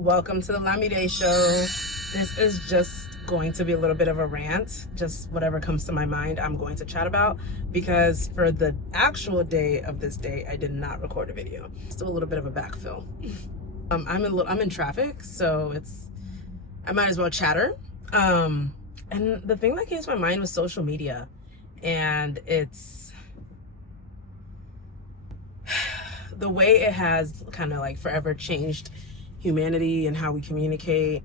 welcome to the Lamide show. This is just going to be a little bit of a rant, just whatever comes to my mind I'm going to chat about, because for the actual day of this day I did not record a video. Still a little bit of a backfill. I'm in traffic, so I might as well chatter. And the thing that came to my mind was social media, and it's the way it has kind of like forever changed humanity and how we communicate.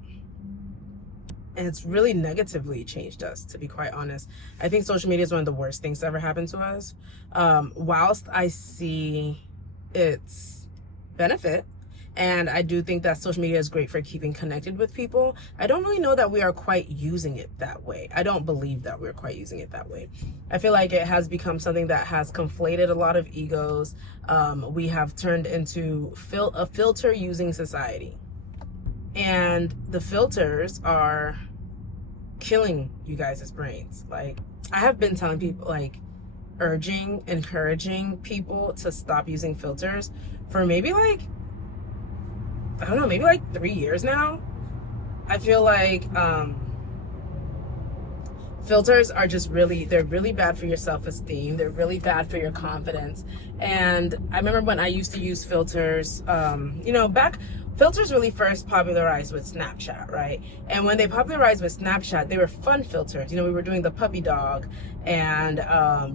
And it's really negatively changed us, to be quite honest. I think social media is one of the worst things to ever happen to us. Whilst I see its benefit, and I do think that social media is great for keeping connected with people, I don't really know that we are quite using it that way. I don't believe that we're quite using it that way. I feel like it has become something that has conflated a lot of egos. We have turned into a filter using society. And the filters are killing you guys' brains. Like, I have been telling people, like, encouraging people to stop using filters for maybe like, I don't know, maybe like 3 years now. I feel like filters are just they're really bad for your self-esteem. They're really bad for your confidence. And I remember when I used to use filters, filters really first popularized with Snapchat, right? And when they popularized with Snapchat, they were fun filters. We were doing the puppy dog and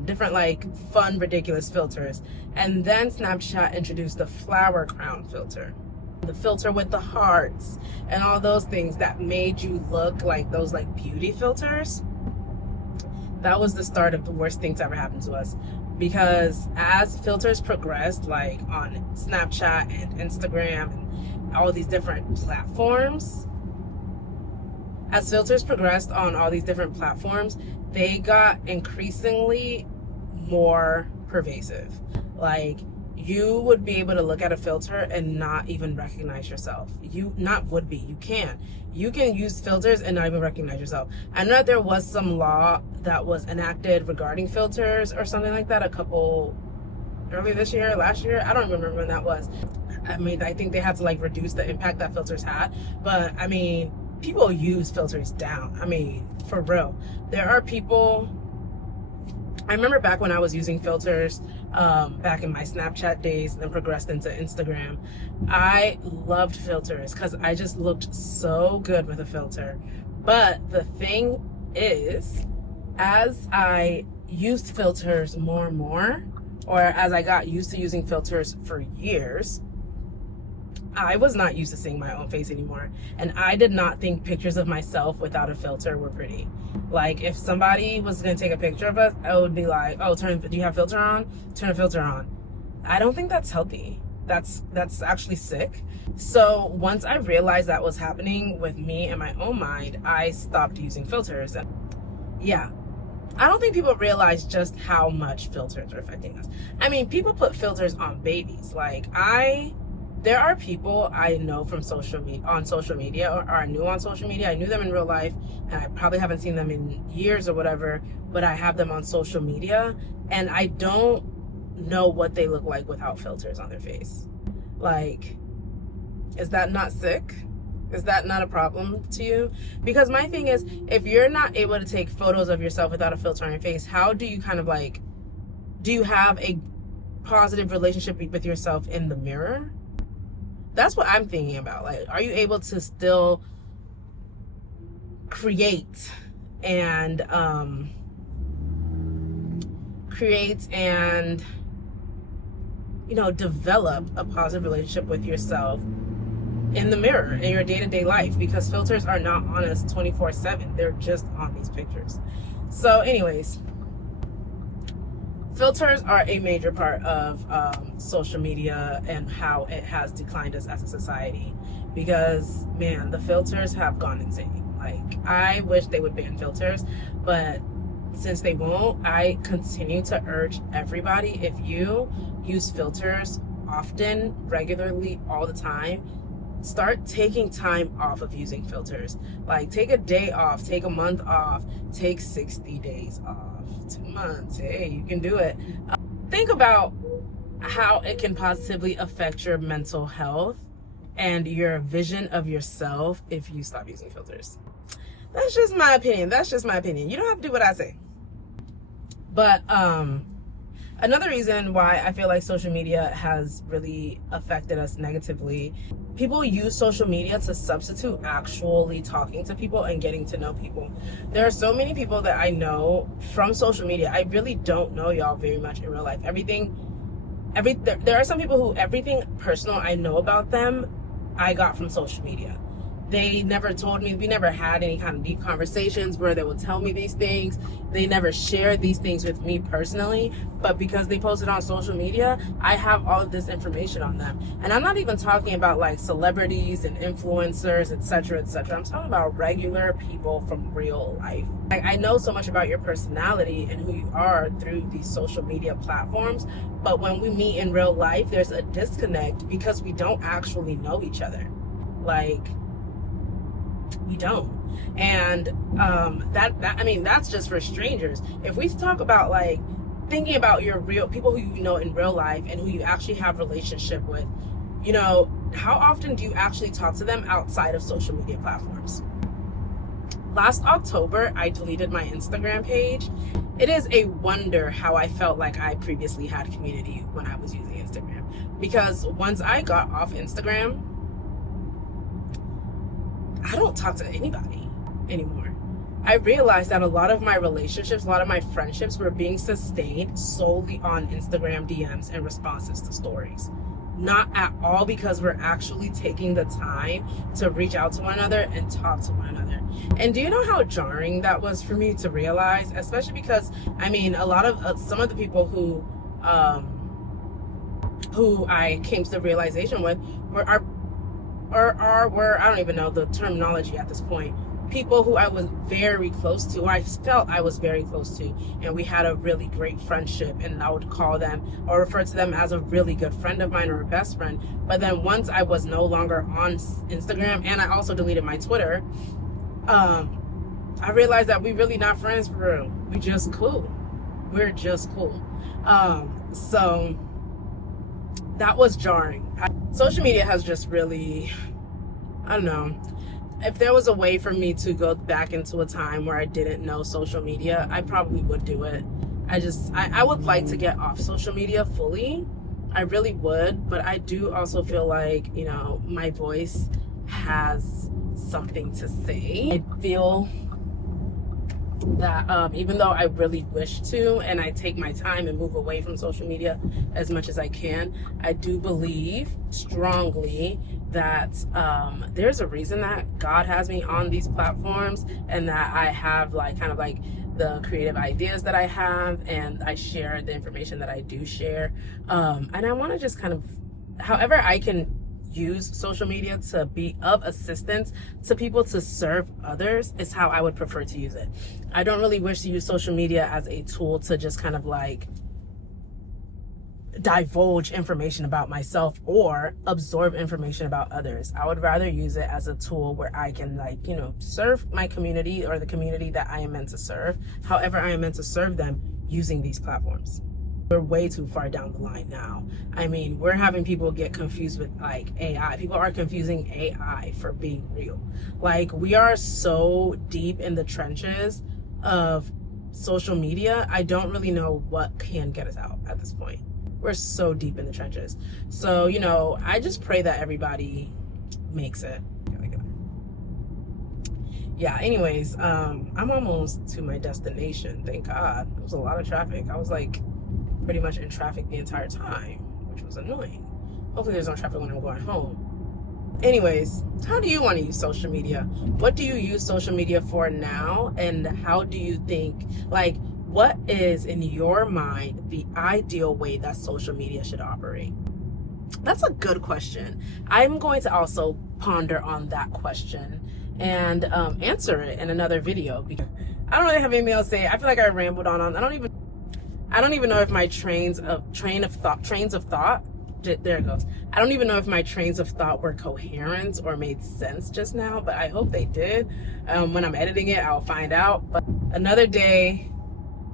different like fun, ridiculous filters. And then Snapchat introduced the flower crown filter. The filter with the hearts and all those things that made you look like those like beauty filters. That was the start of the worst thing to ever happen to us, because as filters progressed, like on Snapchat and Instagram and all these different platforms, they got increasingly more pervasive. Like, you would be able to look at a filter and not even recognize yourself. You can. You can use filters and not even recognize yourself. I know that there was some law that was enacted regarding filters or something like that earlier this year, last year. I don't remember when that was. I mean, I think they had to like reduce the impact that filters had. But I mean, people use filters down. I mean, for real. There are people. I remember back when I was using filters, back in my Snapchat days, and then progressed into Instagram. I loved filters because I just looked so good with a filter. But the thing is, as I used filters more and more, or as I got used to using filters for years, I was not used to seeing my own face anymore. And I did not think pictures of myself without a filter were pretty. Like, if somebody was going to take a picture of us, I would be like, oh, do you have filter on? Turn a filter on. I don't think that's healthy. That's actually sick. So once I realized that was happening with me in my own mind, I stopped using filters. And yeah, I don't think people realize just how much filters are affecting us. I mean, people put filters on babies. Like, there are people I know from social media or are new on social media. I knew them in real life, and I probably haven't seen them in years or whatever, but I have them on social media, and I don't know what they look like without filters on their face. Like, is that not sick? Is that not a problem to you? Because my thing is, if you're not able to take photos of yourself without a filter on your face, how do you kind of like, do you have a positive relationship with yourself in the mirror? That's what I'm thinking about. Like, are you able to still create and develop a positive relationship with yourself in the mirror in your day-to-day life? Because filters are not on us 24/7. They're just on these pictures. So anyways, filters are a major part of social media and how it has declined us as a society, because man, the filters have gone insane. Like, I wish they would ban filters, but since they won't, I continue to urge everybody, if you use filters often, regularly, all the time, start taking time off of using filters. Like, take a day off, take a month off, take 60 days off, 2 months. Hey, you can do it. Think about how it can positively affect your mental health and your vision of yourself if you stop using filters. That's just my opinion. You don't have to do what I say. But another reason why I feel like social media has really affected us negatively, people use social media to substitute actually talking to people and getting to know people. There are so many people that I know from social media. I really don't know y'all very much in real life. There are some people who everything personal I know about them, I got from social media. They never told me, we never had any kind of deep conversations where they would tell me these things. They never shared these things with me personally, but because they posted on social media, I have all of this information on them. And I'm not even talking about like celebrities and influencers, etc., etc. I'm talking about regular people from real life. I know so much about your personality and who you are through these social media platforms, but when we meet in real life, there's a disconnect because we don't actually know each other. Like, we don't. And that's just for strangers. If we talk about like thinking about your real people who you know in real life and who you actually have relationship with, you know, how often do you actually talk to them outside of social media platforms? Last October, I deleted my Instagram page. It is a wonder how I felt like I previously had community when I was using Instagram. Because once I got off Instagram, I don't talk to anybody anymore. I realized that a lot of my relationships, a lot of my friendships were being sustained solely on Instagram DMs and responses to stories. Not at all because we're actually taking the time to reach out to one another and talk to one another. And do you know how jarring that was for me to realize? Especially because, I mean, a lot of some of the people who I came to the realization with were I don't even know the terminology at this point, people who I was very close to, I felt I was very close to, and we had a really great friendship, and I would call them or refer to them as a really good friend of mine or a best friend. But then once I was no longer on Instagram, and I also deleted my Twitter, I realized that we really not friends for real. We're just cool. So that was jarring. Social media has just really, I don't know, if there was a way for me to go back into a time where I didn't know social media, I probably would do it. I would like to get off social media fully. I really would, but I do also feel like, you know, my voice has something to say. I feel that even though I really wish to, and I take my time and move away from social media as much as I can, I do believe strongly that there's a reason that God has me on these platforms, and that I have like kind of like the creative ideas that I have, and I share the information that I do share, and I want to just kind of, however I can use social media to be of assistance to people to serve others is how I would prefer to use it. I don't really wish to use social media as a tool to just kind of like divulge information about myself or absorb information about others. I would rather use it as a tool where I can, like, you know, serve my community or the community that I am meant to serve, however I am meant to serve them using these platforms. We're way too far down the line now. I mean, we're having people get confused with like AI. People are confusing AI for being real. Like, we are so deep in the trenches of social media. I don't really know what can get us out at this point. We're so deep in the trenches. So, you know, I just pray that everybody makes it. Yeah, anyways, I'm almost to my destination. Thank God. There was a lot of traffic. I was like pretty much in traffic the entire time, which was annoying. Hopefully there's no traffic when I'm going home. Anyways, how do you want to use social media? What do you use social media for now? And how do you think, like, what is in your mind the ideal way that social media should operate? That's a good question. I'm going to also ponder on that question and answer it in another video, because I don't really have anything else to say. I feel like I rambled on. I don't even know if my trains of thought, there it goes. I don't even know if my trains of thought were coherent or made sense just now, but I hope they did. When I'm editing it, I'll find out. But another day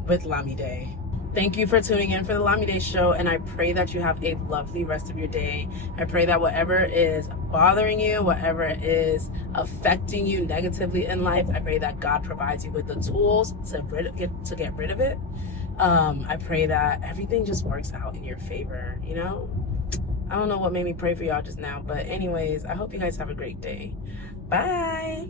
with Lamide. Thank you for tuning in for the Lamide show, and I pray that you have a lovely rest of your day. I pray that whatever is bothering you, whatever is affecting you negatively in life, I pray that God provides you with the tools to get rid of it. I pray that everything just works out in your favor, you know? I don't know what made me pray for y'all just now, but anyways, I hope you guys have a great day. Bye.